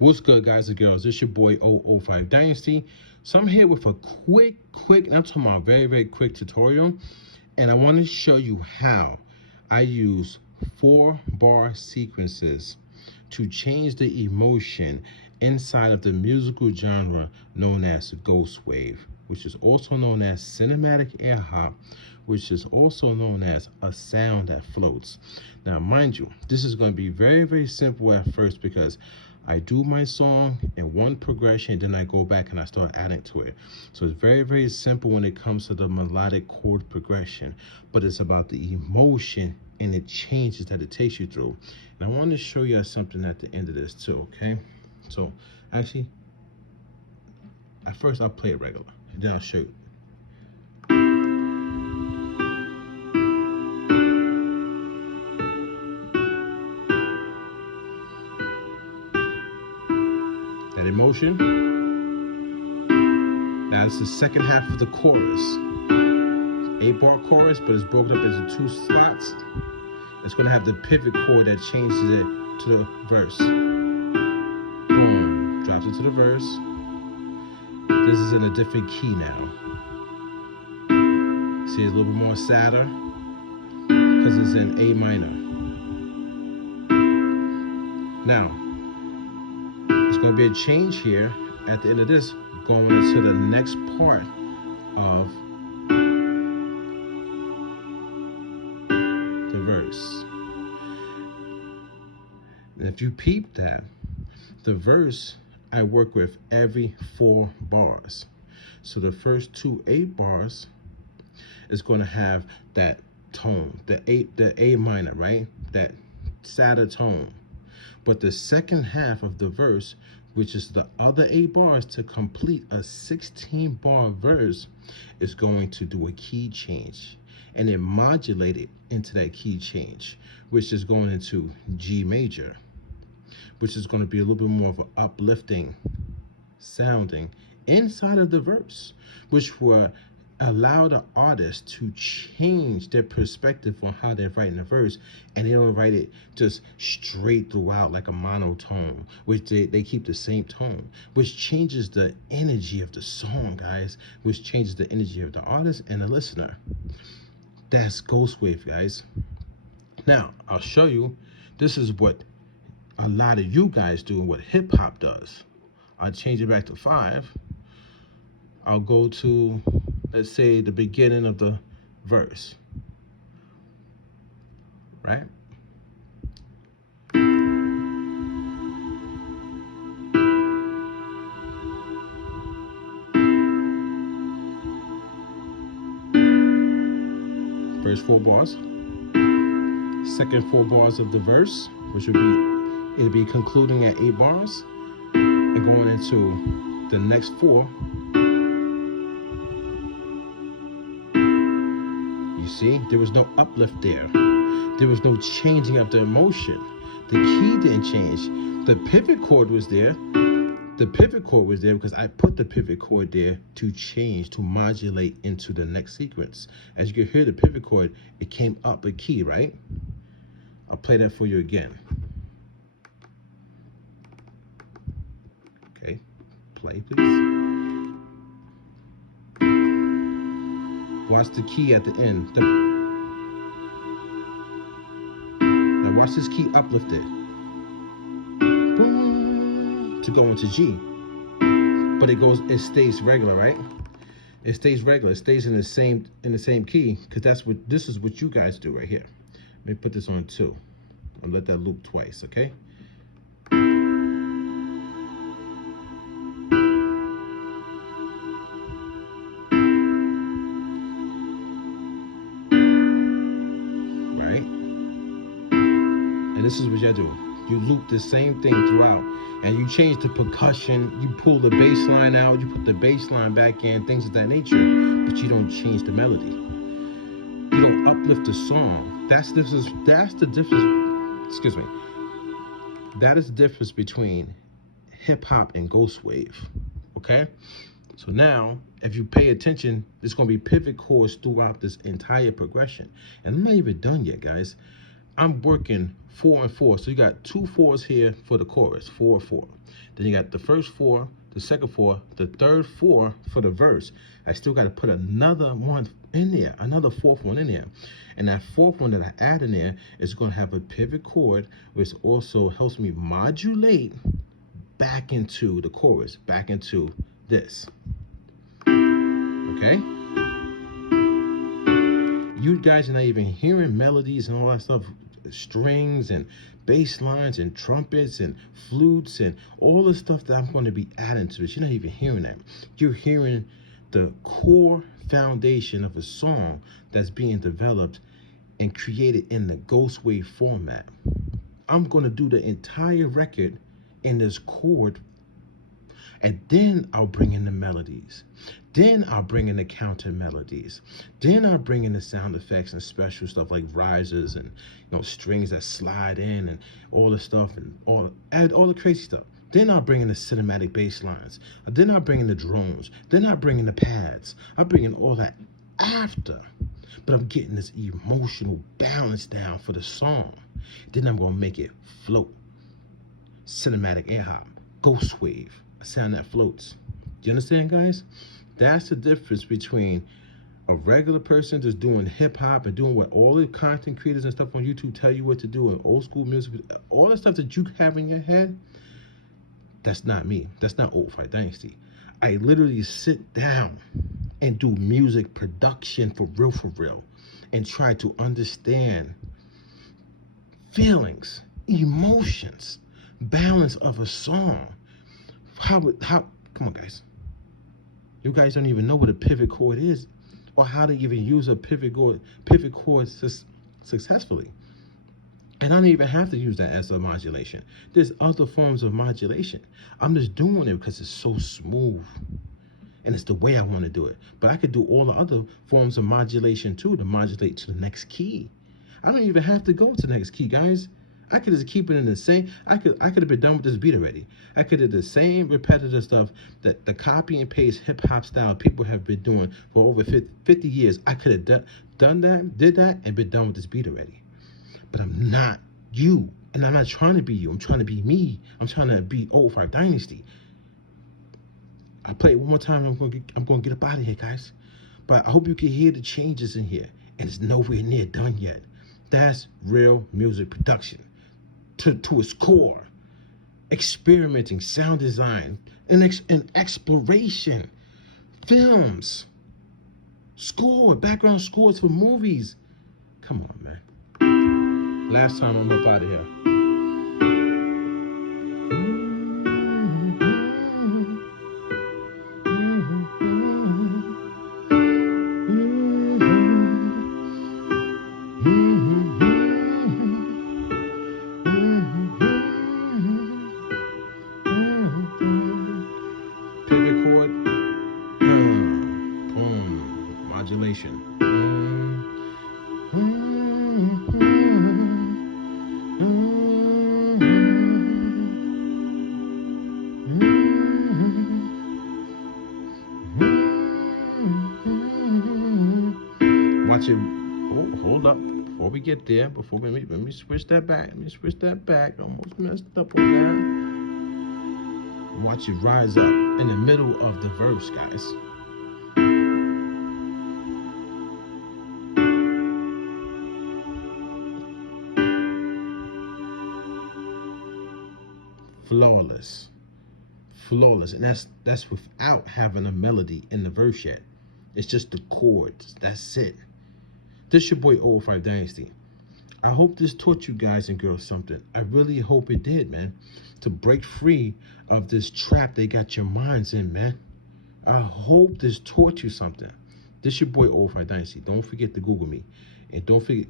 What's good, guys and girls? It's your boy 005 Dynasty. So I'm here with a quick, I'm talking about very quick tutorial. And I want to show you how I use 4-bar sequences to change the emotion inside of the musical genre known as Ghost Wav, which is also known as cinematic air hop, which is also known as a sound that floats. Now, mind you, this is going to be very simple at first because I do my song in one progression, then I go back and I start adding to it. So it's very simple when it comes to the melodic chord progression, but it's about the emotion and the changes that it takes you through. And I want to show you something at the end of this too, okay? So actually, at first I'll play it regular, and then I'll show you. That emotion. Now it's the second half of the chorus. 8-bar chorus, but it's broken up into 2 slots. It's gonna have the pivot chord that changes it to the verse. Boom, drops it to the verse. This is in a different key now. See, it's a little bit more sadder because it's in A minor. Now, there's gonna be a change here at the end of this, going into the next part of the verse. And if you peep that, the verse I work with every 4 bars. So the first 2 8 bars is going to have that tone, the A minor, right? That sadder tone. But the second half of the verse, which is the other 8 bars to complete a 16-bar verse, is going to do a key change and then modulate it into that key change, which is going into G major, which is going to be a little bit more of an uplifting sounding inside of the verse, which will allow the artist to change their perspective on how they're writing the verse, and they don't write it just straight throughout like a monotone, which they keep the same tone, which changes the energy of the song, guys, which changes the energy of the artist and the listener. That's Ghost Wav, guys. Now, I'll show you, this is what a lot of you guys do and what hip hop does. I'll change it back to 5. I'll go to, let's say, the beginning of the verse, right? First 4 bars. Second 4 bars of the verse, which would be, it'll be concluding at 8 bars and going into the next 4. You see, there was no uplift there. There was no changing of the emotion. The key didn't change. The pivot chord was there. The pivot chord was there because I put the pivot chord there to change, to modulate into the next sequence. As you can hear the pivot chord, it came up a key, right? I'll play that for you again. Okay, play please. Watch the key at the end. Now watch this key uplifted. Boom, to go into G. But it stays regular, right? It stays regular. It stays in the same key, because this is what you guys do right here. Let me put this on 2. I'll let that loop twice, okay? And this is what y'all do. You loop the same thing throughout, and you change the percussion, you pull the bass line out, you put the bass line back in, things of that nature, but you don't change the melody. You don't uplift the song. That's the difference, excuse me. That is the difference between hip hop and Ghost Wav, okay? So now, if you pay attention, there's gonna be pivot chords throughout this entire progression. And I'm not even done yet, guys. I'm working 4 and 4. So you got 2 fours here for the chorus, 4 4. Then you got the first 4, the second 4, the third 4 for the verse. I still got to put another one in there, another fourth one in there. And that fourth one that I add in there is going to have a pivot chord, which also helps me modulate back into the chorus, back into this. Okay? You guys are not even hearing melodies and all that stuff, strings and bass lines and trumpets and flutes and all the stuff that I'm going to be adding to this. You're not even hearing that. You're hearing the core foundation of a song that's being developed and created in the Ghost Wave format. I'm going to do the entire record in this chord, and then I'll bring in the melodies. Then I'll bring in the counter melodies. Then I'll bring in the sound effects and special stuff like risers and strings that slide in and all the stuff and add all the crazy stuff. Then I'll bring in the cinematic bass lines. Then I'll bring in the drones. Then I'll bring in the pads. I'll bring in all that after. But I'm getting this emotional balance down for the song. Then I'm gonna make it float. Cinematic air hop, Ghost Wave, a sound that floats. You understand, guys? That's the difference between a regular person just doing hip hop and doing what all the content creators and stuff on YouTube tell you what to do, and old school music, all the stuff that you have in your head. That's not me. That's not Old Fight Dynasty. I literally sit down and do music production for real, and try to understand feelings, emotions, balance of a song. How come on, guys. You guys don't even know what a pivot chord is or how to even use a pivot chord successfully. And I don't even have to use that as a modulation. There's other forms of modulation. I'm just doing it because it's so smooth. And it's the way I want to do it. But I could do all the other forms of modulation too, to modulate to the next key. I don't even have to go to the next key, guys. I could just keep it in the same. I could have been done with this beat already. I could have the same repetitive stuff that the copy and paste hip hop style people have been doing for over 50 years. I could have done that, did that, and been done with this beat already. But I'm not you, and I'm not trying to be you. I'm trying to be me. I'm trying to be Old Five Dynasty. I play it one more time. I'm gonna get up out of here, guys. But I hope you can hear the changes in here, and it's nowhere near done yet. That's real music production to its core. Experimenting, sound design, and exploration, films, background scores for movies. Come on, man. Last time I'm up out of here. Pivot chord, boom, modulation. Watch it. Oh, hold up. Before we get there, let me switch that back. Almost messed up on that. Watch it rise up in the middle of the verse, guys. Flawless, and that's without having a melody in the verse yet. It's just the chords. That's it. This your boy Old Five Dynasty. I hope this taught you guys and girls something. I really hope it did, man. To break free of this trap they got your minds in, man. I hope this taught you something. This your boy Old Five Dynasty. Don't forget to Google me, and don't forget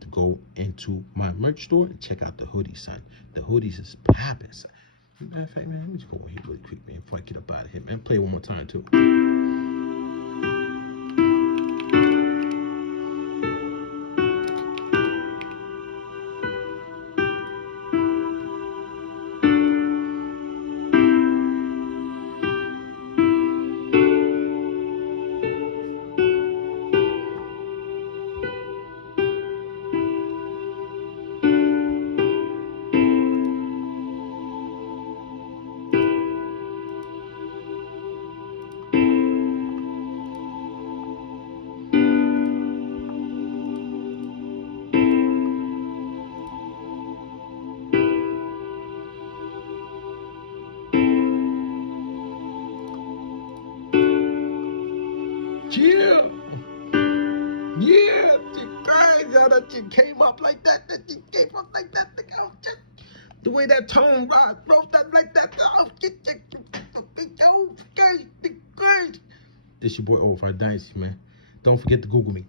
to go into my merch store and check out the hoodies, son. The hoodies is popping, son. Matter of fact, man, let me just go in here really quick, man, before I get up out of here, man. Play one more time, too. Yeah, she crazy. How that shit came up like that. That shit came up like that. Oh, shit. The way that tone wrote that like that. Oh, shit. Oh, crazy. This your boy O5 Dynasty, man. Don't forget to Google me.